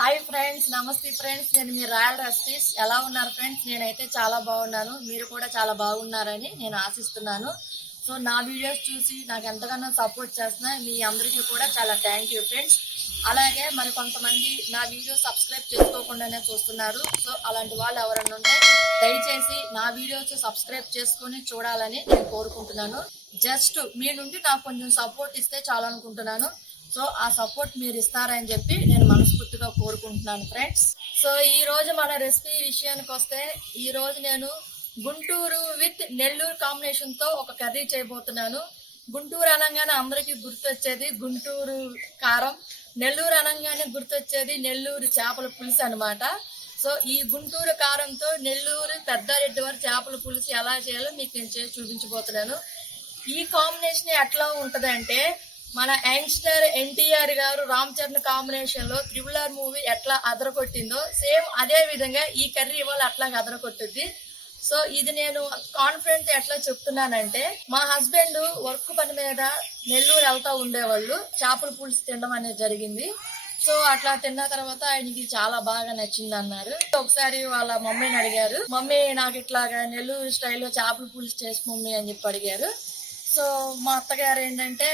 Hi friends, నమస్తే friends. నేను మీ royal recipes. ఎలా ఉన్నారు ఫ్రెండ్స్? నేనైతే చాలా బాగున్నాను. మీరు కూడా చాలా బాగున్నారని నేను ఆశిస్తున్నాను. సో నా వీడియోస్ చూసి నాకు ఎంతగానో సపోర్ట్ చేస్తున్నా మీ అందరికీ కూడా చాలా థ్యాంక్ యూ ఫ్రెండ్స్. అలాగే మరి కొంతమంది నా వీడియో సబ్స్క్రైబ్ చేసుకోకుండానే చూస్తున్నారు. సో అలాంటి వాళ్ళు ఎవరైనా ఉంటే దయచేసి నా వీడియోస్ సబ్స్క్రైబ్ చేసుకొని చూడాలని నేను కోరుకుంటున్నాను. జస్ట్ మీ నుండి నాకు కొంచెం సపోర్ట్ ఇస్తే చాలనుకుంటున్నాను. సో ఆ సపోర్ట్ మీరు ఇస్తారని చెప్పి నేను మనస్ఫూర్తిగా కోరుకుంటున్నాను ఫ్రెండ్స్. సో ఈ రోజు మన రెసిపీ విషయానికి వస్తే, ఈ రోజు నేను గుంటూరు విత్ నెల్లూరు కాంబినేషన్ తో ఒక కర్రీ చేయబోతున్నాను. గుంటూరు అనగానే అందరికీ గుర్తొచ్చేది గుంటూరు కారం, నెల్లూరు అనగానే గుర్తొచ్చేది నెల్లూరు చేపల పులుసు అనమాట. సో ఈ గుంటూరు కారంతో నెల్లూరు పెద్దారెడ్డి వారి చేపల పులుసు ఎలా చేయాలో మీకు నేను చేసి చూపించబోతున్నాను. ఈ కాంబినేషన్ ఎట్లా ఉంటదంటే, మన యంగ్స్టర్ ఎన్టీఆర్ గారు రామ్ చరణ్ కాంబినేషన్ లో RRR మూవీ ఎట్లా అదరకొట్టిందో సేమ్ అదే విధంగా ఈ కర్రీ ఇవాళ అట్లాగే అదరకొట్టుద్ది. సో ఇది నేను కాన్ఫిడెంట్ ఎట్లా చెప్తున్నానంటే, మా హస్బెండ్ వర్క్ పని మీద నెల్లూరు వెళ్తా ఉండేవాళ్ళు. చేపల పులుసు తినడం అనేది జరిగింది. సో అట్లా తిన్న తర్వాత ఆయనకి చాలా బాగా నచ్చింది అన్నారు. ఒకసారి వాళ్ళ మమ్మీని అడిగారు, మమ్మీ నాకు ఇట్లాగా నెల్లూరు స్టైల్లో చేపల పులుసు చేసి మమ్మీ అని చెప్పి అడిగారు. సో మా అత్తగారు ఏంటంటే,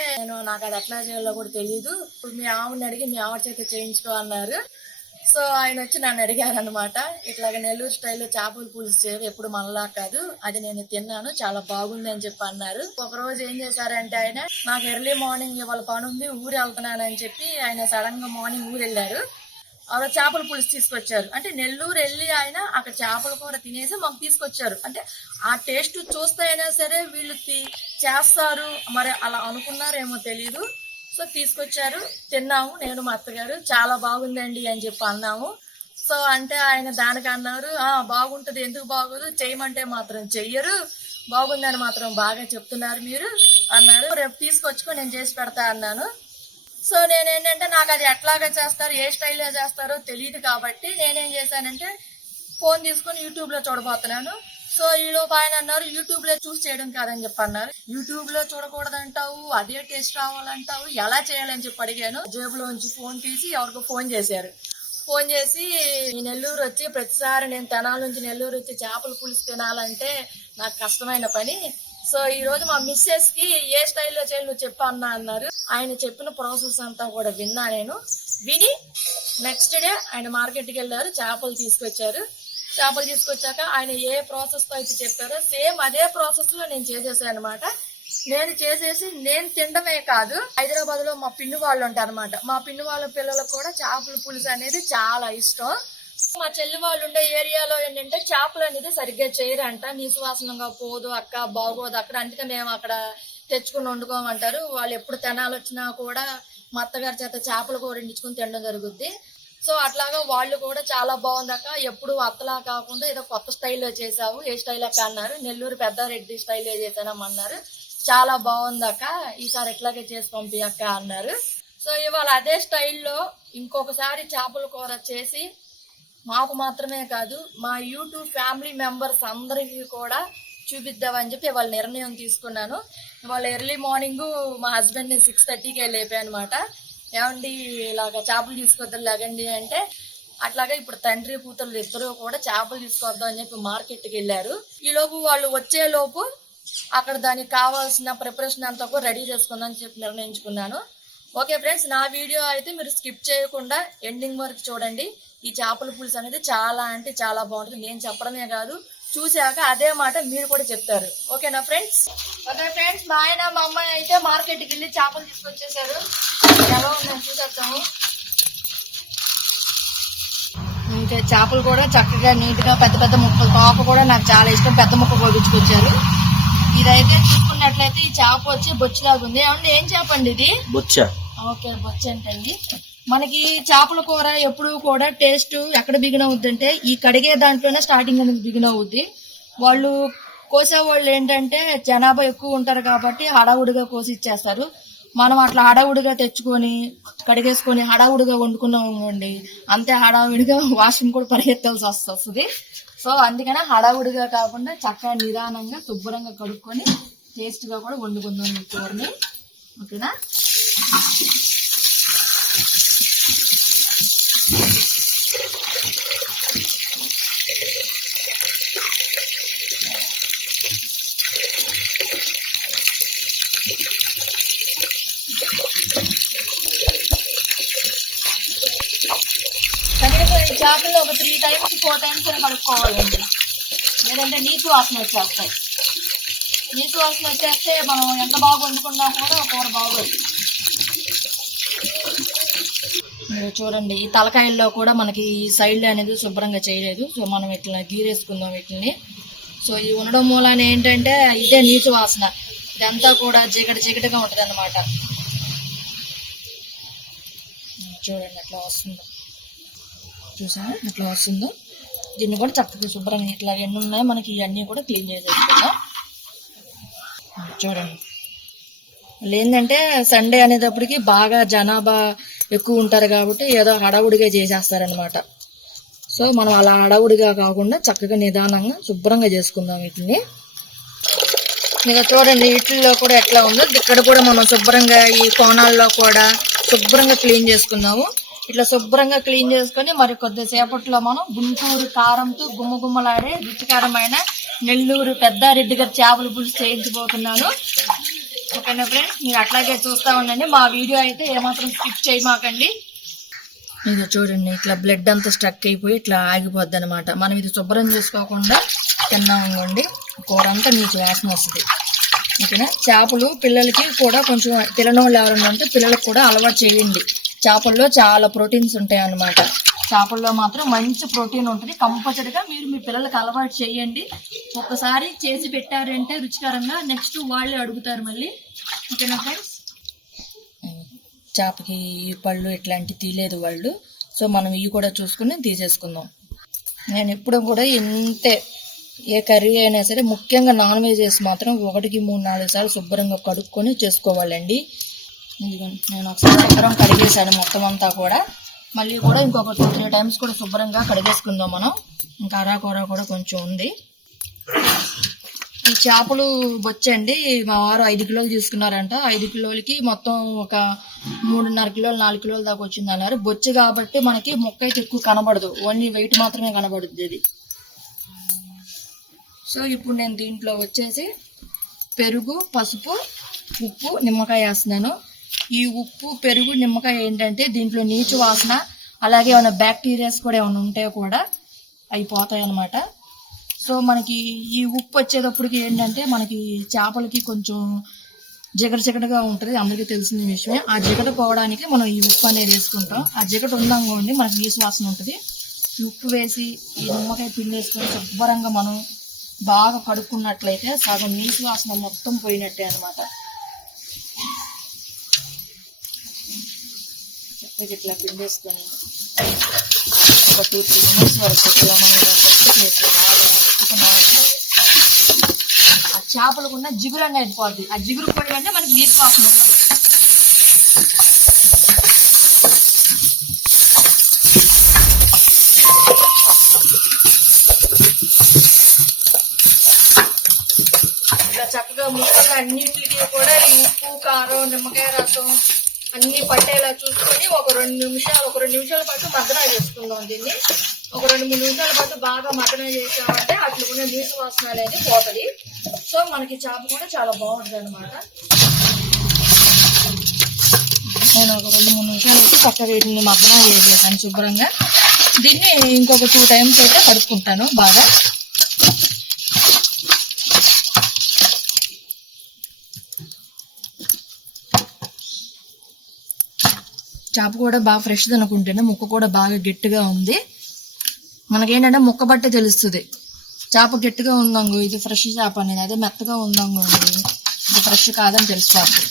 నాకు అది ఎట్లా చేయాలో కూడా తెలియదు, మీ ఆవిడని అడిగి మీ ఆవిడ చేత చేయించుకో అన్నారు. సో ఆయన వచ్చి నన్ను అడిగారు అనమాట, ఇట్లాగ నెల్లూరు స్టైల్లో చేపల పులుసు చేయరు, ఎప్పుడు మనలా కాదు, అది నేను తిన్నాను, చాలా బాగుంది అని చెప్పి అన్నారు. ఒక రోజు ఏం చేశారంటే, ఆయన నాకు ఎర్లీ మార్నింగ్ ఇవాళ పని ఉంది ఊరు వెళ్తున్నానని చెప్పి ఆయన సడన్ గా మార్నింగ్ ఊరు వెళ్ళారు. అలా చేపల పులుసు తీసుకొచ్చారు. అంటే నెల్లూరు వెళ్ళి ఆయన అక్కడ చేపల కూర తినేసి మాకు తీసుకొచ్చారు. అంటే ఆ టేస్ట్ చూస్తే అయినా సరే వీళ్ళు చేస్తారు, మరి అలా అనుకున్నారేమో తెలీదు. సో తీసుకొచ్చారు, తిన్నాము నేను మా అత్తగారు. చాలా బాగుందండి అని చెప్పి అన్నాము. సో అంటే ఆయన దానికి అన్నారు, బాగుంటది, ఎందుకు బాగోదు, చేయమంటే మాత్రం చెయ్యరు, బాగుందని మాత్రం బాగా చెప్తున్నారు మీరు అన్నారు. రేపు తీసుకొచ్చుకో నేను చేసి పెడతా అన్నాను. సో నేనేంటంటే, నాకు అది ఎట్లాగా చేస్తారు, ఏ స్టైల్లో చేస్తారో తెలియదు కాబట్టి నేనేం చేశానంటే, ఫోన్ తీసుకొని యూట్యూబ్ లో చూడబోతున్నాను. సో ఈలోపు ఆయన అన్నారు, యూట్యూబ్ లో చూసి చేయడం కాదని చెప్పి అన్నారు. యూట్యూబ్ లో చూడకూడదంటావు, అదే టేస్ట్ రావాలంటావు, ఎలా చేయాలని చెప్పి అడిగాను. జేబులోంచి ఫోన్ తీసి ఎవరికో ఫోన్ చేశారు. ఫోన్ చేసి, ఈ నెల్లూరు వచ్చి ప్రతిసారి నేను తెనాల నుంచి నెల్లూరు వచ్చి చేపల పులుసు తినాలంటే నాకు కష్టమైన పని. సో ఈ రోజు మా మిస్సెస్ కి ఏ స్టైల్లో చేయాలి నువ్వు చెప్పు అన్నా అన్నారు. ఆయన చెప్పిన ప్రాసెస్ అంతా కూడా విన్నా నేను. విని నెక్స్ట్ డే ఆయన మార్కెట్కి వెళ్ళారు, చేపలు తీసుకొచ్చారు. చేపలు తీసుకొచ్చాక ఆయన ఏ ప్రాసెస్ తో అయితే చెప్పారో సేమ్ అదే ప్రాసెస్ లో నేను చేసేసాను అనమాట. నేను చేసేసి నేను తినడమే కాదు, హైదరాబాద్ లో మా పిన్ని వాళ్ళు ఉంటారు అనమాట. మా పిన్ని వాళ్ళ పిల్లలకు కూడా చేపల పులుసు అనేది చాలా ఇష్టం. మా చెల్లి వాళ్ళు ఉండే ఏరియాలో ఏంటంటే చేపలు అనేది సరిగ్గా చేయరంట, నిశ్వాసనంగా పోదు అక్క, బాగోదు అక్కడ, అందుకే మేము అక్కడ తెచ్చుకుని వండుకోమంటారు. వాళ్ళు ఎప్పుడు తినాలి వచ్చినా కూడా మా అత్తగారి చేత చేపలు కూర వండించుకుని తినడం జరుగుద్ది. సో అట్లాగా వాళ్ళు కూడా చాలా బాగుందక్క, ఎప్పుడు అత్తలా కాకుండా ఏదో కొత్త స్టైల్లో చేసావు, ఏ స్టైల్ అక్క అన్నారు. నెల్లూరు పెద్దారెడ్డి స్టైల్లో చేశానమ్మన్నారు. చాలా బాగుందక్క, ఈసారి ఎట్లాగే చేసి పంపి అక్క అన్నారు. సో ఇవాళ అదే స్టైల్లో ఇంకొకసారి చేపల కూర చేసి మాకు మాత్రమే కాదు మా యూట్యూబ్ ఫ్యామిలీ మెంబర్స్ అందరికీ కూడా చూపిద్దామని చెప్పి ఇవాళ నిర్ణయం తీసుకున్నాను. ఇవాళ ఎర్లీ మార్నింగ్ మా హస్బెండ్ని 6:30కే లేపాను అనమాట. ఏమండి ఇలాగ చేపలు తీసుకొద్దాం లేకండి అంటే, అట్లాగే ఇప్పుడు తండ్రి కూతురు ఇద్దరు కూడా చేపలు తీసుకొద్దాం అని చెప్పి మార్కెట్కి వెళ్ళారు. ఈలోపు వాళ్ళు వచ్చేలోపు అక్కడ దానికి కావాల్సిన ప్రిపరేషన్ అంతా కూడా రెడీ చేసుకుందాం అని చెప్పి నిర్ణయించుకున్నాను. ఓకే ఫ్రెండ్స్, నా వీడియో అయితే మీరు స్కిప్ చేయకుండా ఎండింగ్ వరకు చూడండి. ఈ చేపల పులుసు అనేది చాలా అంటే చాలా బాగుంటుంది. నేను చెప్పడమే కాదు, చూశాక అదే మాట మీరు కూడా చెప్తారు. ఓకేనా ఫ్రెండ్స్? ఓకే ఫ్రెండ్స్, మా ఆయన మా అమ్మాయి అయితే మార్కెట్కి వెళ్ళి చేపలు తీసుకొచ్చేసారు. ఎలా ఉందని చూసేద్దాము. ఇంకా చేపలు కూడా చక్కగా నీట్ గా పెద్ద పెద్ద ముక్కలు, తోక కూడా నాకు చాలా ఇష్టం, పెద్ద ముక్క కోపించుకొచ్చారు. ఇదైతే చూసుకున్నట్లయితే ఈ చేప వచ్చి బొచ్చులాగా ఉంది. ఏమంటే ఏం చేప అండి ఇది? బొచ్చ. ఓకే, బొచ్చ ఏంటండి. మనకి చేపల కూర ఎప్పుడు కూడా టేస్ట్ ఎక్కడ బిగిన్ అవుద్ది అంటే, ఈ కడిగే దాంట్లోనే స్టార్టింగ్ అనేది బిగిన్ అవుద్ది. వాళ్ళు కోసే వాళ్ళు ఏంటంటే జనాభా ఎక్కువ ఉంటారు కాబట్టి హడావుడిగా కోసి ఇచ్చేస్తారు. మనం అట్లా హడావుడిగా తెచ్చుకొని కడిగేసుకొని హడావుడిగా వండుకున్నామండి, అంతే హడావుడిగా వాష్రూమ్ కూడా పరిగెత్తాల్సి వస్తుంది. సో అందుకనే హడావుడిగా కాకుండా చక్కగా నిదానంగా శుభ్రంగా కడుక్కొని టేస్ట్ గా కూడా వండుకుందాం ఈ కూరని. ఓకేనా? ఈ చేపలు ఒక 3 times 4 times అని కడుక్కోవాలండి, లేదంటే నీచు వాసన వచ్చేస్తాయి. నీచు వాసన వచ్చేస్తే మనం ఎంత బాగా వండుకున్నా కూడా కూర బాగోదు. మీరు చూడండి, ఈ తలకాయల్లో కూడా మనకి ఈ సైడ్లో అనేది శుభ్రంగా చేయలేదు. సో మనం ఇట్లా గీరేసుకుందాం వీటిని. సో ఇవి ఉండడం మూలాన ఏంటంటే ఇదే నీచు వాసన, ఇదంతా కూడా జిగటగా ఉంటుంది అన్నమాట. చూడండి ఎట్లా వస్తుందో, చూసారా ఎట్లా వస్తుందో. దీన్ని కూడా చక్కగా శుభ్రంగా ఇట్లా ఎన్ని ఉన్నాయి మనకి ఇవన్నీ కూడా క్లీన్ చేసేసుకుందాం. చూడండి, ఏంటంటే సండే అనేటప్పటికి బాగా జనాభా ఎక్కువ ఉంటారు కాబట్టి ఏదో హడావుడిగా చేసేస్తారనమాట. సో మనం అలా హడావుడిగా కాకుండా చక్కగా నిదానంగా శుభ్రంగా చేసుకుందాం వీటిని. ఇక చూడండి వీటిల్లో కూడా ఎట్లా ఉందో, ఇక్కడ కూడా మనం శుభ్రంగా ఈ కోణాల్లో కూడా శుభ్రంగా క్లీన్ చేసుకుందాము. ఇట్లా శుభ్రంగా క్లీన్ చేసుకొని మరి కొద్దిసేపట్లో మనం గుంటూరు కారంతో గుమ్మగుమ్మలాడే రుచికరమైన నెల్లూరు పెద్దారెడ్డి గారి చేపల పులుసు చేయించబోతున్నాను. ఓకేనా ఫ్రెండ్స్, మీరు అట్లాగే చూస్తూ ఉండండి. మా వీడియో అయితే ఏమాత్రం స్కిప్ చేయమాకండి. ఇది చూడండి, ఇట్లా బ్లడ్ అంతా స్ట్రక్ అయిపోయి ఇట్లా ఆగిపోద్ది అనమాట. మనం ఇది శుభ్రం చేసుకోకుండా తిన్నామండి, కూర అంతా నీచు వాసన వస్తుంది. ఓకేనా, చేపలు పిల్లలకి కూడా కొంచెం తినని వాళ్ళు ఎవరన్నా ఉంటే పిల్లలకు కూడా అలవాటు చేయండి. చేపల్లో చాలా ప్రోటీన్స్ ఉంటాయి అన్నమాట. చేపల్లో మాత్రం మంచి ప్రోటీన్ ఉంటుంది. కంపల్సరిగా మీరు మీ పిల్లలకి అలవాటు చేయండి. ఒక్కసారి చేసి పెట్టారంటే రుచికరంగా నెక్స్ట్ వాళ్ళే అడుగుతారు మళ్ళీ. ఓకేనా ఫ్రెండ్స్, చేపకి పళ్ళు ఇట్లాంటివి తీయలేదు వాళ్ళు. సో మనం ఇవి కూడా చూసుకుని తీసేసుకుందాం. నేను ఎప్పుడు కూడా ఇంతే, ఏ కర్రీ అయినా సరే ముఖ్యంగా నాన్ వెజ్ చేసి మాత్రం 1కి 3-4 సార్లు శుభ్రంగా కడుక్కొని చేసుకోవాలండి. నేను ఒకసారి శుభ్రం కడిగేసాను మొత్తం అంతా కూడా. మళ్ళీ కూడా ఇంకొక 2-3 times కూడా శుభ్రంగా కడిగేసుకుందాం మనం. ఇంకా అరాకూర కూడా కొంచెం ఉంది. ఈ చేపలు బొచ్చండి మా వారు 5 కిలోలు తీసుకున్నారంట. 5 కిలోలకి మొత్తం ఒక 3.5 కిలోలు 4 కిలోల దాకా వచ్చింది అన్నారు. బొచ్చు కాబట్టి మనకి మొక్క అయితే ఎక్కువ కనబడదు, ఓన్లీ వెయిట్ మాత్రమే కనబడుతుంది ఇది. సో ఇప్పుడు నేను దీంట్లో వచ్చేసి పెరుగు, పసుపు, ఉప్పు, నిమ్మకాయ వేస్తున్నాను. ఈ ఉప్పు, పెరుగు, నిమ్మకాయ ఏంటంటే దీంట్లో నీచు వాసన అలాగే ఏమైనా బ్యాక్టీరియాస్ కూడా ఏమైనా ఉంటే కూడా అయిపోతాయి అన్నమాట. సో మనకి ఈ ఉప్పు వచ్చేటప్పటికి ఏంటంటే మనకి చేపలకి కొంచెం జిగటగా ఉంటుంది, అందరికీ తెలిసిన విషయమే. ఆ జిగట పోవడానికి మనం ఈ ఉప్పు అనేది వేసుకుంటాం. ఆ జిగట ఉందంగోండి మనకి నీసు వాసన ఉంటుంది. ఈ ఉప్పు వేసి ఈ నిమ్మకాయ పిండి వేసుకొని శుభ్రంగా మనం బాగా కడుక్కున్నట్లయితే సగం నీసు వాసన మొత్తం పోయినట్టే అనమాట. ఇట్లా పిండేసుకొని ఒక 2-3 minutes వరకు ఇలా మనం ఇట్లా బాగా కలుపుకున్నామంటే ఆ చేపలకున్న జిగురు అనేది పోతుంది. ఆ జిగురు పోయాలంటే మనకి నీసు వాసన ఉండదు. ఇట్లా చక్కగా ముక్కగా అన్నిటికీ కూడా ఈ ఉప్పు, కారం, నిమ్మకాయ రసం అన్ని పట్టేలా చూసుకొని ఒక 2 నిమిషాల పాటు మగ్గన చేసుకుందాం. దీన్ని ఒక 2-3 నిమిషాల పాటు బాగా మగ్గన చేసామంటే అట్లా కూడా నీసు వాసన అనేది పోతుంది. సో మనకి చేప కూడా చాలా బాగుంటుంది అనమాట. నేను ఒక 2-3 నిమిషాలు పెట్టి చక్కగా వీటిని మగ్గన చేసేసాను శుభ్రంగా. దీన్ని ఇంకొక 2 times అయితే కడుక్కుంటాను బాగా. చేప కూడా బాగా ఫ్రెష్ అనుకుంటేనే ముక్క కూడా బాగా గట్టిగా ఉంది. మనకేంటంటే ముక్క బట్టే తెలుస్తుంది చేప గట్టిగా ఉందంగో ఇది ఫ్రెష్ చేప అనేది, అదే మెత్తగా ఉందంగో ఇది ఫ్రెష్ కాదని తెలుసుకోవాలి.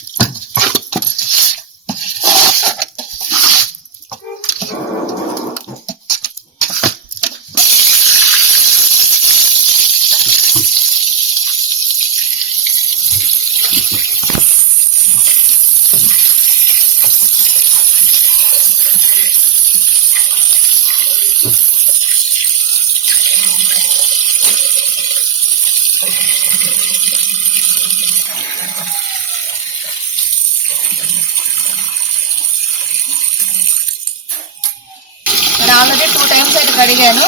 నేను ఆల్రెడీ 2 times అయితే కడిగాను.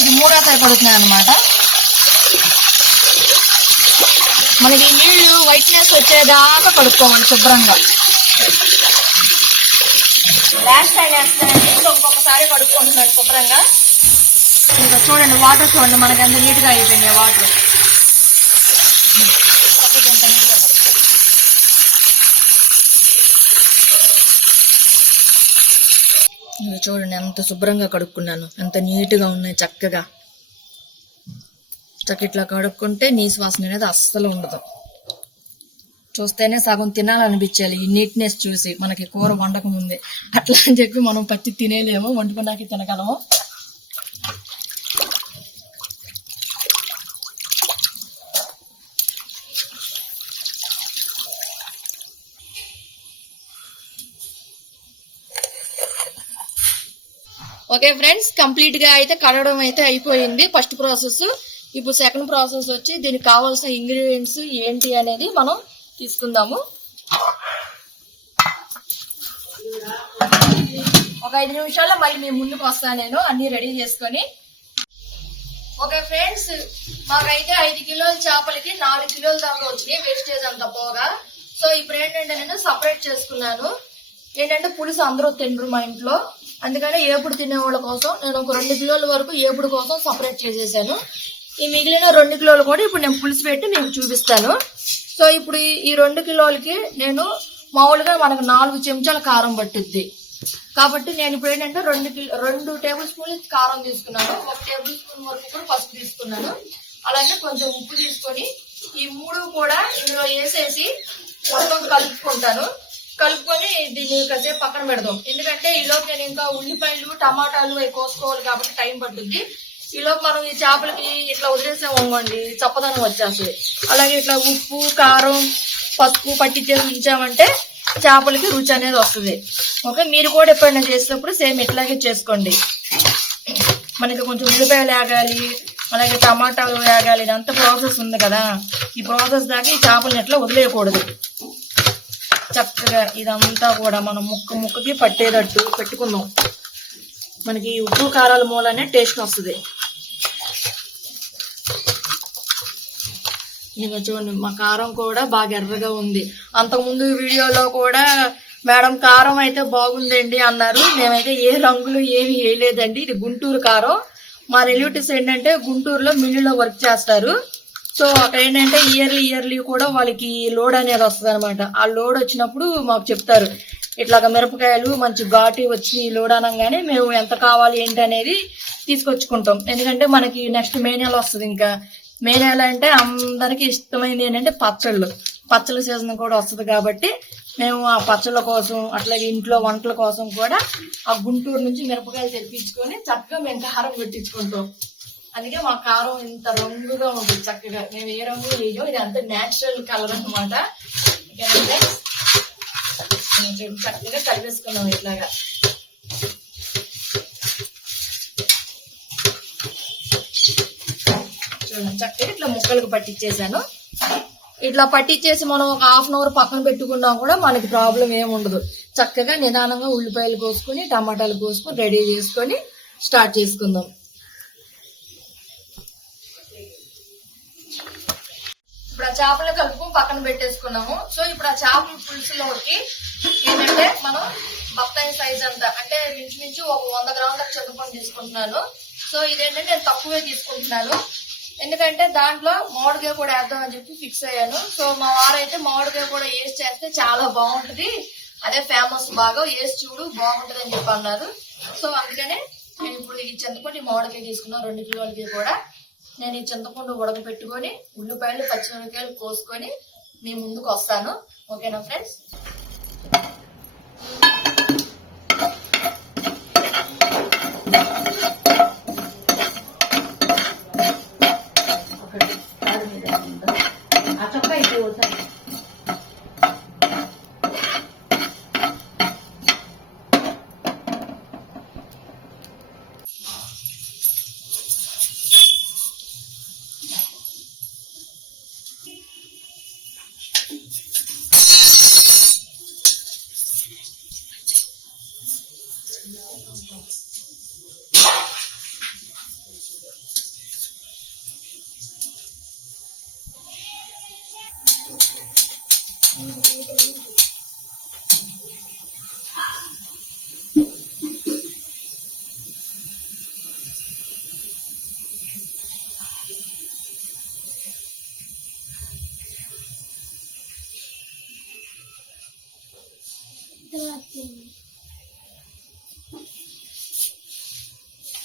ఇది 3వ కడుగుతున్నాను అనమాట. మనకి నీళ్లు వైట్నెస్ వచ్చేదాకా కడుక్కోవాలి శుభ్రంగా. లాస్ట్ టైం వేస్తున్నానండి, ఇంకొకసారి కడుక్కుంటున్నాను శుభ్రంగా. ఇంకా చూడండి వాటర్ చూడండి మనకి ఎంత నీట్గా అయిపోయినాయి వాటర్. ఎంత నీట్గా కడుక్కోండి. ఇంకా చూడండి ఎంత శుభ్రంగా కడుక్కున్నాను, ఎంత నీట్గా ఉన్నాయి చక్కగా. ఇట్లా కడుక్కుంటే నీసు వాసన అనేది అస్సలు ఉండదు. చూస్తేనే సగం తినాలనిపించాలి ఈ నీట్నెస్ చూసి. మనకి కూర వండక ముందే అట్లా అని చెప్పి మనం పచ్చి తినేలేము, వండుకున్నాక తినగలము. ఓకే ఫ్రెండ్స్, కంప్లీట్ గా అయితే కడగడం అయితే అయిపోయింది ఫస్ట్ ప్రాసెస్. ఇప్పుడు సెకండ్ ప్రాసెస్ వచ్చి దీనికి కావాల్సిన ఇంగ్రీడియంట్స్ ఏంటి అనేది మనం తీసుకుందాము. ఒక 5 నిమిషాల్లో మళ్ళీ మీ ముందుకు వస్తాను నేను అన్ని రెడీ చేసుకొని. ఓకే ఫ్రెండ్స్, మాకైతే 5 కిలోల చేపలకి 4 కిలోల దాకా వచ్చినాయి వేస్టేజ్ అంతా పోగా. సో ఇప్పుడు ఏంటంటే నేను సపరేట్ చేసుకున్నాను. ఏంటంటే పులుసు అందరూ తినరు మా ఇంట్లో, అందుకని ఏపుడు తినేవాళ్ళ కోసం నేను ఒక 2 కిలోల వరకు ఏపుడు కోసం సపరేట్ చేసేసాను. ఈ మిగిలిన 2 కిలోలు కూడా ఇప్పుడు నేను పులుసు పెట్టి మీకు చూపిస్తాను. సో ఇప్పుడు ఈ 2 కిలోలకి నేను మామూలుగా మనకు 4 చెంచాల కారం పట్టుద్ది కాబట్టి నేను ఇప్పుడు ఏంటంటే 2 టేబుల్ స్పూన్లు కారం తీసుకున్నాను, 1 టేబుల్ స్పూన్ వరకు కూడా పసుపు తీసుకున్నాను, అలాగే కొంచెం ఉప్పు తీసుకొని ఈ 3 కూడా ఇందులో వేసేసి మొత్తం కలుపుకుంటాను. కలుపుకొని దీన్ని కాసేపు పక్కన పెడదాం. ఎందుకంటే ఈలోపు నేను ఇంకా ఉల్లిపాయలు టమాటాలు అవి కోసుకోవాలి కాబట్టి టైం పడుతుంది. ఈలోపు మనం ఈ చేపలకి ఇట్లా వదిలేసామనుకోండి చప్పదనం వచ్చేస్తుంది. అలాగే ఇట్లా ఉప్పు కారం పసుపు పట్టించేసి ఉంచామంటే చేపలకి రుచి అనేది వస్తుంది. ఓకే, మీరు కూడా ఎప్పుడైనా చేసేటప్పుడు సేమ్ ఇట్లాగే చేసుకోండి. మనకి కొంచెం ఉల్లిపాయలు వేగాలి, అలాగే టమాటాలు వేగాలి, ఇదంతా ప్రాసెస్ ఉంది కదా. ఈ ప్రాసెస్ దాకా ఈ చేపలను ఎట్లా వదిలేయకూడదు. చక్కగా ఇదంతా కూడా మనం ముక్కకి పట్టేటట్టు పెట్టుకుందాం. మనకి ఉప్పు కారాల మూలనే టేస్ట్ వస్తుంది. ఇంకా చూడండి మా కారం కూడా బాగా ఎర్రగా ఉంది. అంతకుముందు వీడియోలో కూడా మేడం కారం అయితే బాగుందండి అన్నారు. మేమైతే ఏ రంగులు ఏమి వేయలేదండి. ఇది గుంటూరు కారం. మా రిలేటివ్స్ ఏంటంటే గుంటూరులో మిల్లులో వర్క్ చేస్తారు. సో అక్కడ ఏంటంటే ఇయర్లీ కూడా వాళ్ళకి లోడ్ అనేది వస్తుంది అనమాట. ఆ లోడ్ వచ్చినప్పుడు మాకు చెప్తారు, ఇట్లాగా మిరపకాయలు మంచి ఘాటి వచ్చి లోడ్ అనగానే మేము ఎంత కావాలి ఏంటి అనేది తీసుకొచ్చుకుంటాం. ఎందుకంటే మనకి నెక్స్ట్ మే నెల వస్తుంది. ఇంకా మే నెల అంటే అందరికి ఇష్టమైంది ఏంటంటే పచ్చళ్ళ సీజన్ కూడా వస్తుంది కాబట్టి మేము ఆ పచ్చళ్ళ కోసం అట్లాగే ఇంట్లో వంటల కోసం కూడా ఆ గుంటూరు నుంచి మిరపకాయలు తెప్పించుకొని చక్కగా మేము కారం పెట్టించుకుంటాం. అందుకే మా కారం ఇంత రంగుగా ఉంటుంది చక్కగా. మేము ఏ రంగు వేయో, ఇది అంత న్యాచురల్ కలర్ అనమాట. చక్కగా కలిపేసుకున్నాం ఇట్లాగా. చూడండి చక్కగా ఇట్లా ముక్కలకు పట్టించేసాను. ఇట్లా పట్టించేసి మనం ఒక 1/2 అవర్ పక్కన పెట్టుకున్నా కూడా మనకి ప్రాబ్లం ఏమి ఉండదు. చక్కగా నిదానంగా ఉల్లిపాయలు కోసుకొని టమాటాలు కోసుకొని రెడీ చేసుకొని స్టార్ట్ చేసుకుందాం. ఇప్పుడు ఆ చేపలు కలుపుకొని పక్కన పెట్టేసుకున్నాము. సో ఇప్పుడు ఆ చేపల పులుసులోకి ఏంటంటే మనం బత్తాయి సైజ్ అంతా అంటే మించుమించు ఒక 100 గ్రాముల చింతపండు తీసుకుంటున్నాను. సో ఇదేంటంటే నేను తక్కువే తీసుకుంటున్నాను, ఎందుకంటే దాంట్లో మామిడికాయ కూడా వేద్దామని చెప్పి ఫిక్స్ అయ్యాను. సో మా వారైతే మామిడికాయ కూడా వేసి చేస్తే చాలా బాగుంటుంది, అదే ఫేమస్, బాగా వేసి చూడు బాగుంటుంది అని చెప్పి అన్నారు. సో అందుకనే నేను ఇప్పుడు ఈ చింతపండు మామిడికాయ తీసుకున్నాను 2 కిలోలకి కూడా. నేను ఈ చింతపండు ఉడకపెట్టుకొని ఉల్లిపాయలు పచ్చిమిరపకాయలు కోసుకొని మీ ముందుకు వస్తాను. ఓకేనా ఫ్రెండ్స్?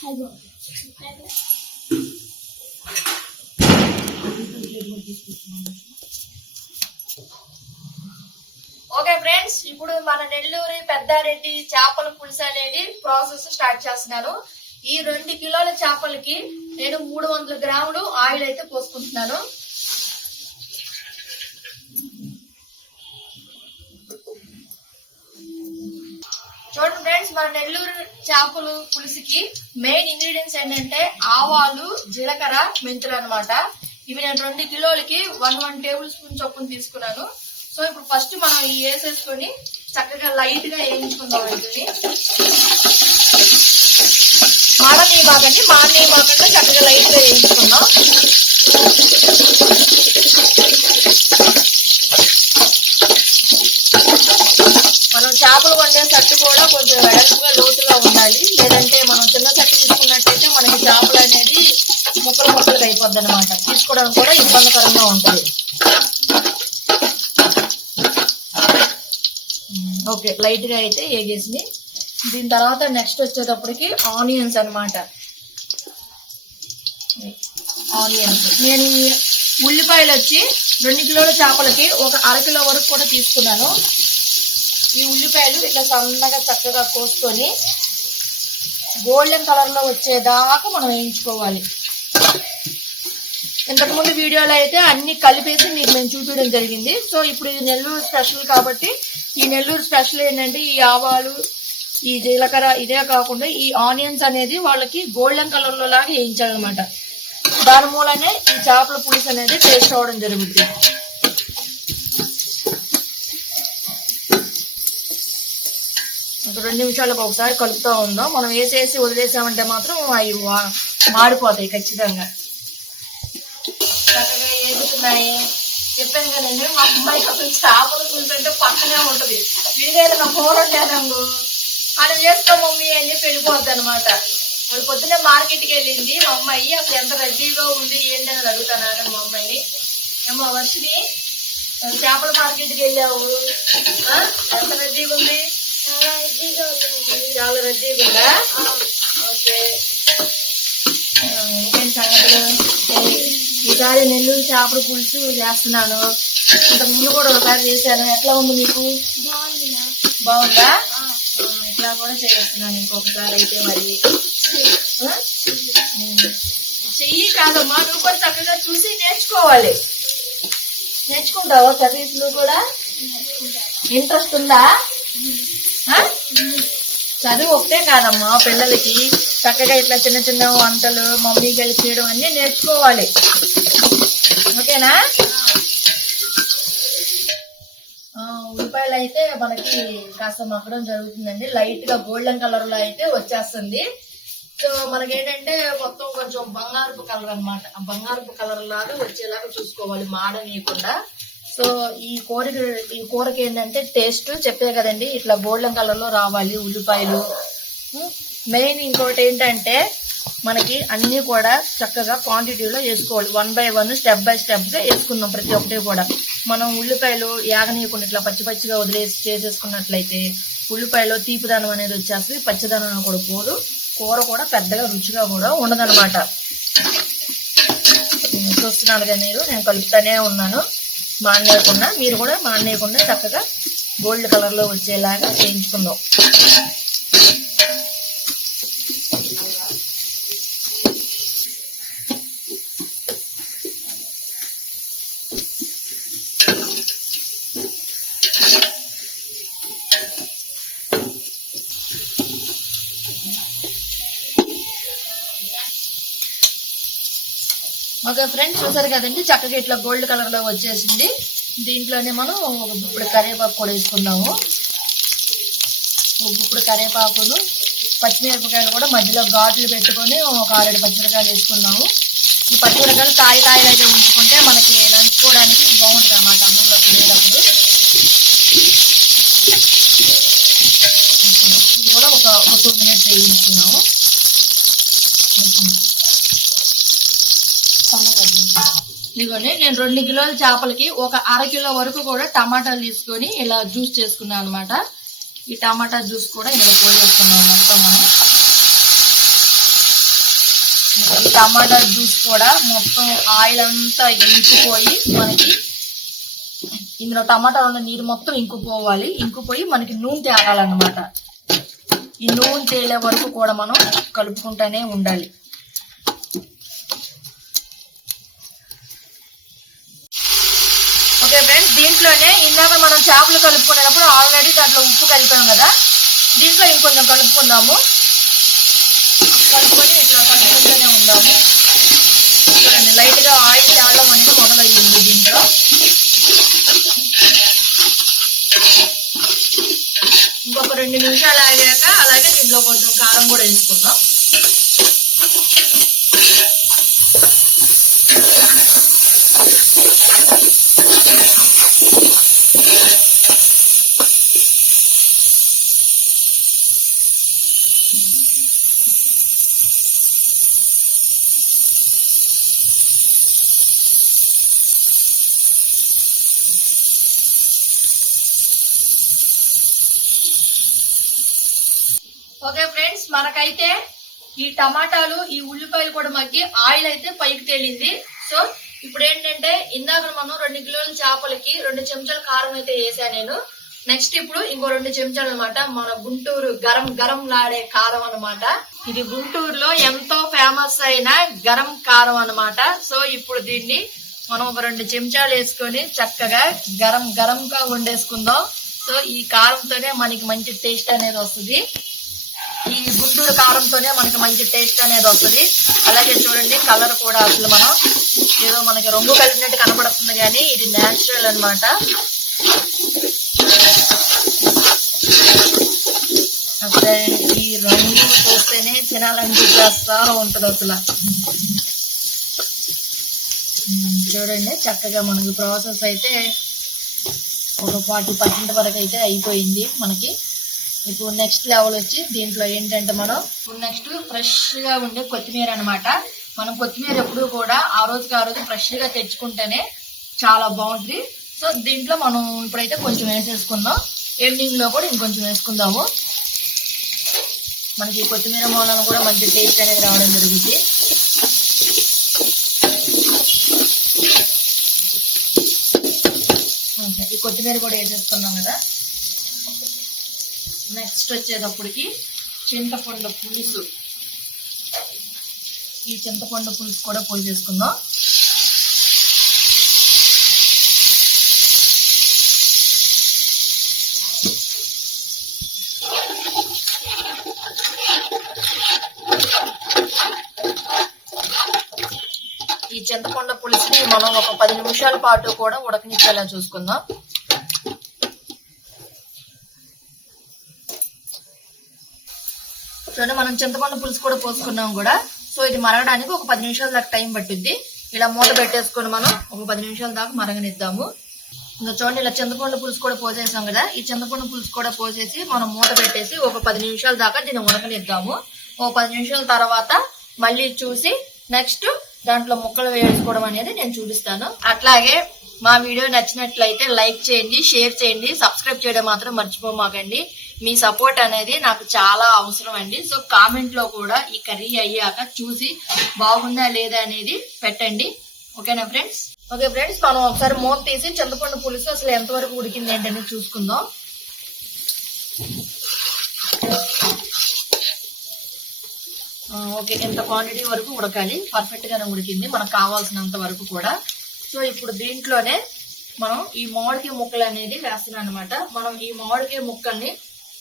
ఓకే ఫ్రెండ్స్, ఇప్పుడు మన నెల్లూరు పెద్దారెడ్డి చేపల పులుసు అనేది ప్రాసెస్ స్టార్ట్ చేస్తున్నాను. ఈ 2 కిలోల చేపలకి నేను 300 గ్రాములు ఆయిల్ అయితే పోసుకుంటున్నాను. చూడండి ఫ్రెండ్స్, మన నెల్లూరు చేపలు పులుసుకి మెయిన్ ఇంగ్రీడియంట్స్ ఏంటంటే ఆవాలు, జీలకర్ర, మెంతులు అనమాట. ఇవి నేను 2 కిలోలకి 1 టేబుల్ స్పూన్ చొప్పున తీసుకున్నాను. సో ఇప్పుడు ఫస్ట్ మనం ఇవి వేసేసుకొని చక్కగా లైట్ గా వేయించుకుందాం. వీటిని మాడనీయమాకండి, మాడనీయమాకండి, చక్కగా లైట్ గా వేయించుకుందాం. మనం చేపలు వండే సట్టు కూడా కొంచెం వెడల్పుగా లోతుగా ఉండాలి. లేదంటే మనం చిన్న సట్టు తీసుకున్నట్టయితే మనకి చేపలు అనేది ముక్కలు ముక్కలుగా అయిపోద్ది అనమాట. తీసుకోవడానికి కూడా ఇబ్బందికరంగా ఉంటుంది. ఓకే, లైట్ గా అయితే వేగేసింది. దీని తర్వాత నెక్స్ట్ వచ్చేటప్పటికి ఆనియన్స్ అనమాట. ఆనియన్స్ నేను ఉల్లిపాయలు వచ్చి 2 కిలోల చేపలకి ఒక అరకిలో వరకు కూడా తీసుకున్నాను. ఈ ఉల్లిపాయలు ఇట్లా సన్నగా చక్కగా కోసుకొని గోల్డెన్ కలర్ లో వచ్చేదాకా మనం వేయించుకోవాలి. ఇంతకుముందు వీడియోలో అయితే అన్ని కలిపేసి మీకు నేను చూపించడం జరిగింది. సో ఇప్పుడు ఇది నెల్లూరు స్పెషల్ కాబట్టి ఈ నెల్లూరు స్పెషల్ ఏంటంటే ఈ ఆవాలు, ఈ జీలకర్ర ఇదే కాకుండా ఈ ఆనియన్స్ అనేది వాళ్ళకి గోల్డెన్ కలర్ లో లాగా వేయించాలన్నమాట. దాని మూలనే ఈ చేపల పులుసు అనేది టేస్ట్ అవడం జరుగుతుంది. ఒక 2 నిమిషాలకు ఒకసారి కలుపుతూ ఉందాం. మనం వేసేసి వదిలేసామంటే మాత్రం అవి మాడిపోతాయి ఖచ్చితంగా. చక్కగా వేగుతున్నాయి. చెప్పాను కదండి, మా అమ్మాయి అసలు చేపల పులుసు అంటే పక్కనే ఉంటది. విడిగా కూర వండాను అది చేసుకో మమ్మీ అని చెప్పి వెళ్ళిపోద్ది అనమాట. మరి పొద్దున్నే మార్కెట్కి వెళ్ళింది మా అమ్మాయి. అసలు ఎంత రద్దీగా ఉంది ఏంటి అని అడుగుతాను మా అమ్మాయిని. ఏమో వర్షిని, చేపల మార్కెట్కి వెళ్ళావు, ఎంత రద్దీగా ఉంది? చాలా రద్దీగా ఉందా? ఓకే, ఇంకేం సంగతులు? ఈసారి నెల్లూరు చేపల పులుసు చేస్తున్నాను. ఇంతకు ముందు కూడా ఒకసారి చేశాను. ఎట్లా ఉంది మీకు? బాగుందా? ఇట్లా కూడా చేస్తున్నాను ఇంకొకసారి అయితే. మరి చెయ్యి కాదమ్మా, నువ్వు కూడా చక్కగా చూసి నేర్చుకోవాలి. నేర్చుకుంటావా కర్రీస్ నువ్వు కూడా? ఇంట్రెస్ట్ ఉందా? చదువు ఒకటే కాదమ్మా, పిల్లలకి చక్కగా ఇట్లా చిన్న చిన్న వంటలు మమ్మీకి వెళ్ళి చేయడం అన్నీ నేర్చుకోవాలి. ఓకేనా? ఉల్లిపాయలు అయితే మనకి కాస్త మగ్గడం జరుగుతుందండి. లైట్ గా గోల్డెన్ కలర్ లో అయితే వచ్చేస్తుంది. సో మనకేంటంటే మొత్తం కొంచెం బంగారపు కలర్ అనమాట. ఆ బంగారపు కలర్ లాగా వచ్చేలాగా చూసుకోవాలి, మాడనీయకుండా. సో ఈ కూరకి ఏంటంటే టేస్ట్ చెప్పే కదండి, ఇట్లా గోల్డెన్ కలర్ లో రావాలి ఉల్లిపాయలు. మెయిన్ ఇంకోటి ఏంటంటే మనకి అన్ని కూడా చక్కగా క్వాంటిటీలో వేసుకోవాలి. 1 by 1 స్టెప్ బై స్టెప్ గా వేసుకున్నాం ప్రతి ఒక్కటి కూడా. మనం ఉల్లిపాయలు యాగనీయకుండా ఇట్లా పచ్చి పచ్చిగా వదిలేసి చేసేసుకున్నట్లయితే ఉల్లిపాయలో తీపిదనం అనేది వచ్చేస్తుంది, పచ్చిదనం కూడా పోదు, కూర కూడా పెద్దగా రుచిగా కూడా ఉండదనమాట. చూస్తున్నారు కదా మీరు, నేను కలుపుతానే ఉన్నాను మానేయకుండా. మీరు కూడా మానేయకుండా చక్కగా గోల్డ్ కలర్ లో వచ్చేలాగా వేయించుకుందాం. ఓకే ఫ్రెండ్స్, చూసారు కదండి చక్కగా ఇట్లా గోల్డ్ కలర్ లో వచ్చేసింది. దీంట్లోనే మనం ఒక గుప్పుడు కరివేపాకు కూడా వేసుకున్నాము. ఒక గుప్పుడు కరివేపాకును, పచ్చిమిరపకాయలు కూడా మధ్యలో ఘాట్లు పెట్టుకొని ఒక 6 పచ్చిమిరకాయలు వేసుకున్నాము. ఈ పచ్చిమిరకాయలు కాయలు అయితే ఉంచుకుంటే మనకి దంచుకోవడానికి బాగుంటుంది అన్నమాట అన్నంలో తినేటప్పుడు. ఇది కూడా ఒక 2 minutes వేయించుకున్నాము. ఇదిగోండి, నేను 2 కిలోల చేపలకి ఒక 1/2 కిలో వరకు కూడా టమాటాలు తీసుకొని ఇలా జ్యూస్ చేసుకున్నాను అనమాట. ఈ టమాటా జ్యూస్ కూడా ఇలా పోసేసుకున్నాం మొత్తం. టమాటా జ్యూస్ కూడా మొత్తం ఆయిల్ అంతా ఇంకిపోయి మనకి ఇందులో టమాటాలో ఉన్న నీరు మొత్తం ఇంకిపోవాలి. ఇంకిపోయి మనకి నూనె తేలాలన్నమాట. ఈ నూనె తేలే వరకు కూడా మనం కలుపుకుంటూనే ఉండాలి. ఓకే ఫ్రెండ్స్, దీంట్లోనే ఇందాక మనం చేపలు కలుపుకునేటప్పుడు ఆల్రెడీ దాంట్లో ఉప్పు కలిపాం కదా, దీంట్లో ఇంకొంచెం కలుపుకుందాము. కలుపుకొని ఇట్లా కలుపుకుంటూనే ఉందాము. చూడండి, లైట్గా ఆయిల్ తేలడం అనేది మొదలయ్యింది. దీంట్లో ఇంకొక 2 నిమిషాలు ఆగాక అలాగే దీంట్లో కొంచెం కారం కూడా వేసుకుందాం. ఓకే ఫ్రెండ్స్, మనకైతే ఈ టమాటాలు ఈ ఉల్లిపాయలు కూడా మగ్గి ఆయిల్ అయితే పైకి తేలింది. సో ఇప్పుడు ఏంటంటే ఇందాక మనం 2 కిలోల చేపలకి 2 చెంచాల కారం అయితే వేసా నేను. నెక్స్ట్ ఇప్పుడు ఇంకో 2 చెంచాలు అనమాట మన గుంటూరు గరం గరం లాడే కారం అనమాట. ఇది గుంటూరులో ఎంతో ఫేమస్ అయిన గరం కారం అనమాట. సో ఇప్పుడు దీన్ని మనం ఒక 2 చెంచాలు వేసుకొని చక్కగా గరం గరంగా వండేసుకుందాం. సో ఈ కారంతోనే మనకి మంచి టేస్ట్ అనేది వస్తుంది. ఈ గుంటూరు కారంతోనే మనకి మంచి టేస్ట్ అనేది వస్తుంది. అలాగే చూడండి, కలర్ కూడా అసలు మనం ఏదో మనకి రంగు కలిపినట్టు కనబడుతుంది, కానీ ఇది న్యాచురల్ అనమాట. అసలు ఈ రంగు చూస్తేనే తినాలనిపిస్తా ఉంటుంది అసలు. చూడండి, చక్కగా మనకి ప్రాసెస్ అయితే ఒక 40% వరకు అయితే అయిపోయింది మనకి. ఇప్పుడు నెక్స్ట్ లెవెల్ వచ్చి దీంట్లో ఏంటంటే మనం ఇప్పుడు నెక్స్ట్ ఫ్రెష్ గా ఉండే కొత్తిమీర అనమాట. మనం కొత్తిమీర ఎప్పుడు కూడా ఆ రోజుకి ఆ రోజు ఫ్రెష్ గా తెచ్చుకుంటేనే చాలా బాగుంటుంది. సో దీంట్లో మనం ఇప్పుడైతే కొంచెం వేసేసుకుందాం. ఎండింగ్ లో కూడా ఇంకొంచెం వేసుకుందాము. మనకి కొత్తిమీర మూలన కూడా మంచి టేస్ట్ అనేది రావడం జరుగుతుంది. ఈ కొత్తిమీర కూడా వేసేసుకున్నాం కదా. నెక్స్ట్ వచ్చేటప్పటికి చింతపండు పులుసు. ఈ చింతపండు పులుసు కూడా పోసేసుకుందాం. ఈ చింతపండు పులుసుని మనం ఒక 10 నిమిషాల పాటు కూడా ఉడకనిచ్చేలా చూసుకుందాం. చూడండి, మనం చింతపండు పులుసు కూడా పోసుకున్నాం కూడా. సో ఇది మరగడానికి ఒక 10 నిమిషాల దాకా టైం పట్టుద్ది. ఇలా మూత పెట్టేసుకొని మనం ఒక 10 నిమిషాల దాకా మరగనిద్దాము. ఇంకా చూడండి, ఇలా చింతపండు పులుసు కూడా పోసేసాం కదా. ఈ చింతపండు పులుసు కూడా పోసేసి మనం మూత పెట్టేసి ఒక 10 నిమిషాల దాకా దీన్ని ఉడకనిద్దాము. ఒక 10 నిమిషాల తర్వాత మళ్ళీ చూసి నెక్స్ట్ దాంట్లో ముక్కలు వేసుకోవడం అనేది నేను చూపిస్తాను. అట్లాగే మా వీడియో నచ్చినట్లయితే లైక్ చేయండి, షేర్ చేయండి, సబ్స్క్రైబ్ చేయడం మాత్రం మర్చిపోమాకండి. మీ సపోర్ట్ అనేది నాకు చాలా అవసరం అండి. సో కామెంట్ లో కూడా ఈ కర్రీ అయ్యాక చూసి బాగుందా లేదా అనేది పెట్టండి. ఓకేనా ఫ్రెండ్స్? ఓకే ఫ్రెండ్స్, మనం ఒకసారి మూత తీసి చింతపండు పులుసు అసలు ఎంతవరకు ఉడికింది ఏంటని చూసుకుందాం. ఓకే, ఎంత క్వాంటిటీ వరకు ఉడకాలి, పర్ఫెక్ట్ గానే ఉడికింది మనకు కావాల్సినంత వరకు కూడా. సో ఇప్పుడు దీంట్లోనే మనం ఈ మామిడికాయ ముక్కలు అనేది వేస్తున్నాం అనమాట. మనం ఈ మామిడికాయ ముక్కల్ని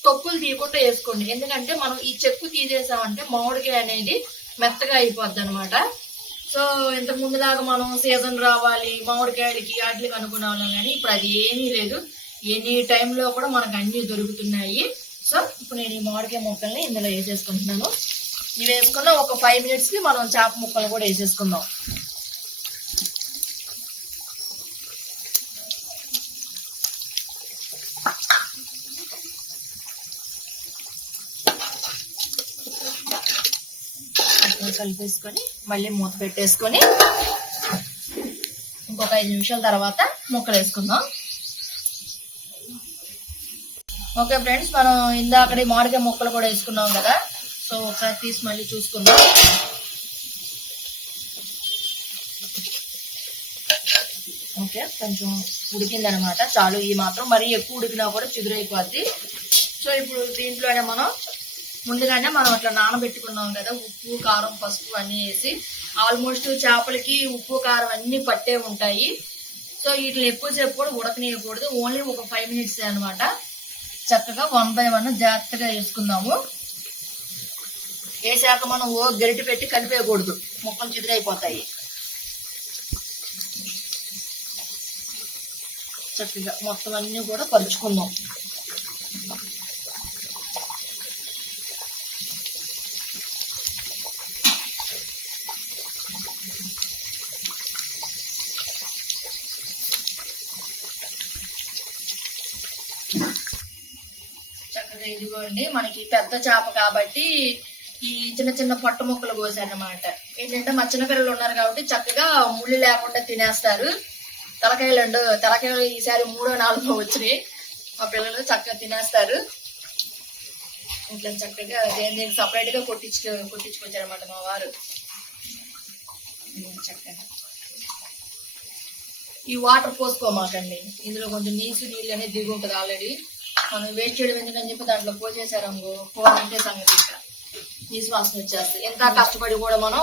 తొక్కులు తీయకుండా వేసుకోండి. ఎందుకంటే మనం ఈ చెక్కు తీసేసామంటే మామిడికాయ అనేది మెత్తగా అయిపోద్ది అనమాట. సో ఇంతకు ముందు దాకా మనం సీజన్ రావాలి మామిడికాయలకి వాటికి అనుకునే వాళ్ళం, కానీ ఇప్పుడు అది ఏమీ లేదు. ఎనీ టైంలో కూడా మనకు అన్ని దొరుకుతున్నాయి. సో ఇప్పుడు నేను ఈ మామిడికాయ ముక్కల్ని ఇందులో వేసేసుకుంటున్నాను. ఇవి వేసుకున్న ఒక 5 minutes కి మనం చేప ముక్కలు కూడా వేసేసుకుందాం. కలిపేసుకొని మళ్ళీ మూత పెట్టేసుకొని ఇంకొక 5 నిమిషాల తర్వాత ముక్కలు వేసుకుందాం. ఓకే ఫ్రెండ్స్, మనం ఇందాకడే మామిడికాయ ముక్కలు కూడా వేసుకున్నాం కదా. సో ఒకసారి తీసి మళ్ళీ చూసుకుందాం. ఓకే, కొంచెం ఉడికిందనమాట. చాలు ఈ మాత్రం, మరీ ఎక్కువ ఉడికినా కూడా చిదురైపోద్ది. సో ఇప్పుడు దీంట్లోనే మనం ముందుగానే అట్లా నానబెట్టుకున్నాం కదా, ఉప్పు కారం పసుపు అన్నీ వేసి. ఆల్మోస్ట్ చేపలకి ఉప్పు కారం అన్నీ పట్టే ఉంటాయి. సో వీటిని ఎక్కువసేపు కూడా ఉడకనీయకూడదు, ఓన్లీ ఒక 5 minutes అనమాట. చక్కగా 1 by 1 జాగ్రత్తగా వేసుకుందాము. వేసాక మనం గరిటె పెట్టి కలిపేయకూడదు, ముక్కలు చిదురైపోతాయి. చక్కగా మొత్తం అన్ని కూడా పరుచుకుందాం. చక్కగా ఇదిగోండి, మనకి పెద్ద చేప కాబట్టి ఈ చిన్న చిన్న పొట్ట ముక్కలు కోసానమాట. ఏంటంటే మా చిన్నపిల్లలు ఉన్నారు కాబట్టి చక్కగా ముళ్ళు లేకుండా తినేస్తారు. తలకాయలు ఈసారి 3, 4 వచ్చినాయి. మా పిల్లలు చక్కగా తినేస్తారు. ఇట్లా చక్కగా దీనికి సపరేట్ గా కొట్టించుకొచ్చారనమాట మా వారు. చక్కగా ఈ వాటర్ పోసుకోమాకండి, ఇందులో కొంచెం నీళ్ళు అనేది దిగు ఉంటుంది ఆల్రెడీ. మనం వేస్ట్ చేయడం ఎందుకని చెప్పి దాంట్లో పోసేసారనుకో, అంటే సంగతి ఇంకా నీసు వాసన వచ్చేస్తుంది. ఎంత కష్టపడి కూడా మనం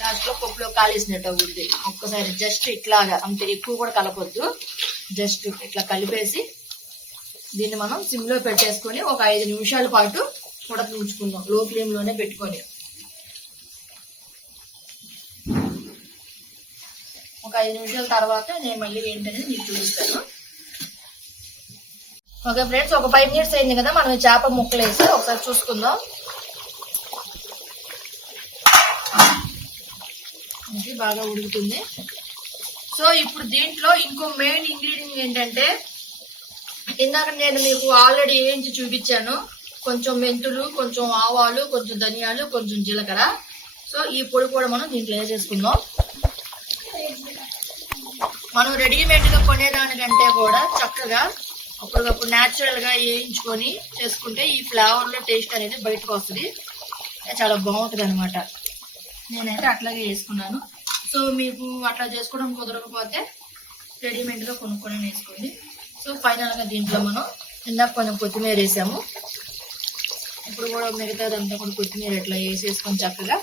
లాస్ట్ లో పప్పులో కాలేసినట్టు అవుతుంది. ఒక్కసారి జస్ట్ ఇట్లాగా, అంత ఎక్కువ కూడా కలపొద్దు, జస్ట్ ఇట్లా కలిపేసి దీన్ని మనం సిమ్ లో పెట్టేసుకొని ఒక 5 నిమిషాల పాటు ఉడకనించుకుందాం, లో ఫ్లేమ్ లోనే పెట్టుకొని. ఒక 5 నిమిషాల తర్వాత నేను మళ్ళీ ఏంటనేది మీకు చూపిస్తాను. ఓకే ఫ్రెండ్స్, ఒక 5 minutes అయింది కదా, మనం చేప ముక్కలు వేసి ఒకసారి చూసుకుందాం. ఇది బాగా ఉడుకుతుంది. సో ఇప్పుడు దీంట్లో ఇంకో మెయిన్ ఇంగ్రీడియంట్ ఏంటంటే, ఇందాక నేను మీకు ఆల్రెడీ వేయించి చూపించాను. కొంచెం మెంతులు, కొంచెం ఆవాలు, కొంచెం ధనియాలు, కొంచెం జీలకర్ర. సో ఈ పొడి కూడా మనం దీంట్లో వేసేసుకుందాం. మనం రెడీమేడ్ గా కొనేదానికంటే కూడా చక్కగా అప్పటికప్పుడు న్యాచురల్ గా వేయించుకొని చేసుకుంటే ఈ ఫ్లేవర్ లో టేస్ట్ అనేది బయటకు వస్తుంది, చాలా బాగుంటుంది అనమాట. నేనైతే అట్లాగే వేసుకున్నాను. సో మీకు అట్లా చేసుకోవడం కుదరకపోతే రెడీమేడ్ గా కొనుక్కొని వేసుకోండి. సో ఫైనల్ గా దీంట్లో మనం ఇందాక కొంచెం కొత్తిమీర వేసాము, ఇప్పుడు కూడా మిగతాదంతా కూడా కొత్తిమీర ఇట్లా వేసేసుకొని చక్కగా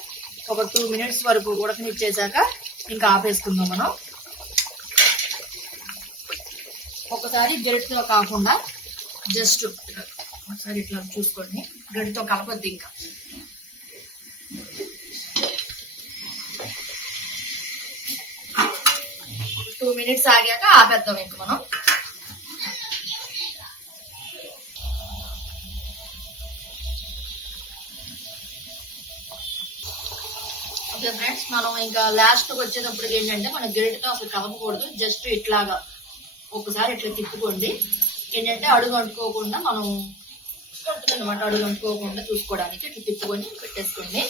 ఒక 2 minutes వరకు ఉడకనిచ్చేసాక ఇంకా ఆపేసుకుందాం మనం. ఒకసారి గరిటతో కాకుండా జస్ట్ ఒకసారి ఇట్లా చూసుకోండి, గరిటతో కలపొద్దు. ఇంకా ఒక 2 minutes ఆగాక ఆపేద్దాం ఇంకా మనం. ఓకే ఫ్రెండ్స్, మనం ఇంకా లాస్ట్ వచ్చేటప్పటికి ఏంటంటే మన గరిటతో అసలు కలపకూడదు, జస్ట్ ఇట్లాగా ఒకసారి ఇట్లా తిప్పుకోండి. ఏంటంటే అడుగు అంటుకోకుండా మనం ఉంటుందన్నమాట, అడుగు అంటుకోకుండా చూసుకోవడానికి ఇట్లా తిప్పుకొని పెట్టేసుకోండి.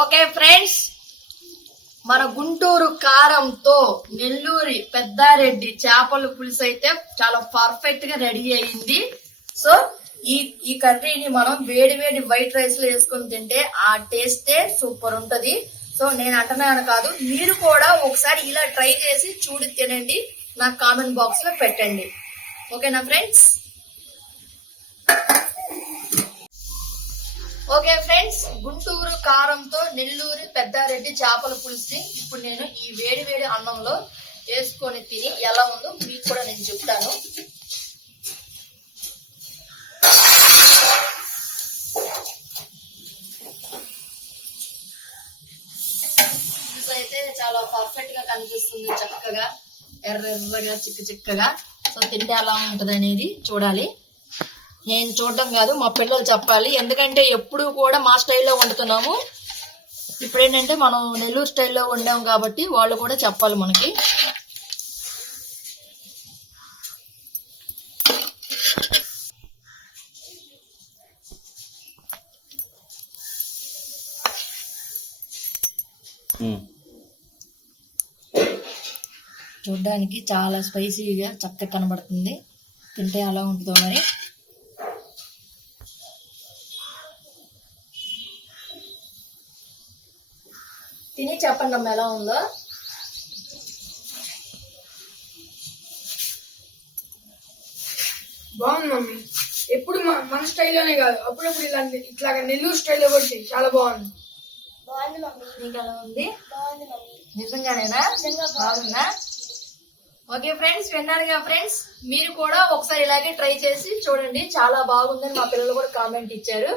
ఓకే ఫ్రెండ్స్, మన గుంటూరు కారంతో నెల్లూరి పెద్దారెడ్డి చేపల పులుసు అయితే చాలా పర్ఫెక్ట్ గా రెడీ అయ్యింది. సో ఈ కర్రీని మనం వేడి వేడి వైట్ రైస్ లో వేసుకొని తింటే ఆ టేస్టే సూపర్ ఉంటది. సో నేను అంటున్నాను కాదు, మీరు కూడా ఒకసారి ఇలా ట్రై చేసి చూడి తినండి, నాకు కామెంట్ బాక్స్ లో పెట్టండి. ఓకేనా ఫ్రెండ్స్? ఓకే ఫ్రెండ్స్, గుంటూరు కారంతో నెల్లూరి పెద్దారెడ్డి చేపల పులుసుని ఇప్పుడు నేను ఈ వేడి వేడి అన్నంలో వేసుకొని తిని ఎలా ఉందో మీకు కూడా నేను చెప్తాను. అయితే చాలా పర్ఫెక్ట్ గా కనిపిస్తుంది, చక్కగా ఎర్రగా చిక్కగా. సో తింటే ఎలా ఉంటది అనేది చూడాలి, నేను చూడడం కాదు మా పిల్లలు చెప్పాలి. ఎందుకంటే ఎప్పుడు కూడా మా స్టైల్లో వండుతున్నాము, ఇప్పుడు ఏంటంటే మనం నెల్లూరు స్టైల్లో వండాము కాబట్టి వాళ్ళు కూడా చెప్పాలి మనకి. చూడ్డానికి చాలా స్పైసీగా చక్కగా కనబడుతుంది. తింటే ఎలా ఉంటుందో మరి. తిని చెప్పండి అమ్మ ఎలా ఉందో. బాగుంది మమ్మీ. ఎప్పుడు మన స్టైల్లోనే కాదు, అప్పుడప్పుడు ఇట్లాగా నెల్లూరు స్టైల్లో కూడా చెయ్యి. చాలా బాగుంది. నీకు ఎలా ఉంది? నిజంగానేనా? బాగుందా? ఓకే ఫ్రెండ్స్, విన్నారుగా ఫ్రెండ్స్, మీరు కూడా ఒకసారి ఇలాగే ట్రై చేసి చూడండి. చాలా బాగుందని మా పిల్లలు కూడా కామెంట్ ఇచ్చారు.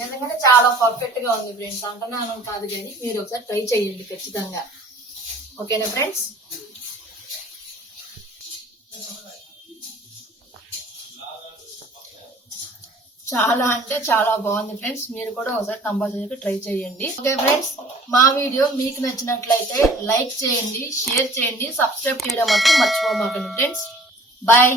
నిజంగానే చాలా పర్ఫెక్ట్ గా ఉంది ఫ్రెండ్స్. అంటున్నాను కాదు కానీ మీరు ఒకసారి ట్రై చేయండి ఖచ్చితంగా. ఓకేనా ఫ్రెండ్స్? చాలా అంటే చాలా బాగుంది ఫ్రెండ్స్. మీరు కూడా ఒకసారి కంపల్సరీగా ట్రై చేయండి. ఓకే ఫ్రెండ్స్, మా వీడియో మీకు నచ్చినట్లయితే లైక్ చేయండి, షేర్ చేయండి, సబ్స్క్రైబ్ చేయడం మాత్రం మర్చిపోమాకండి ఫ్రెండ్స్. బాయ్.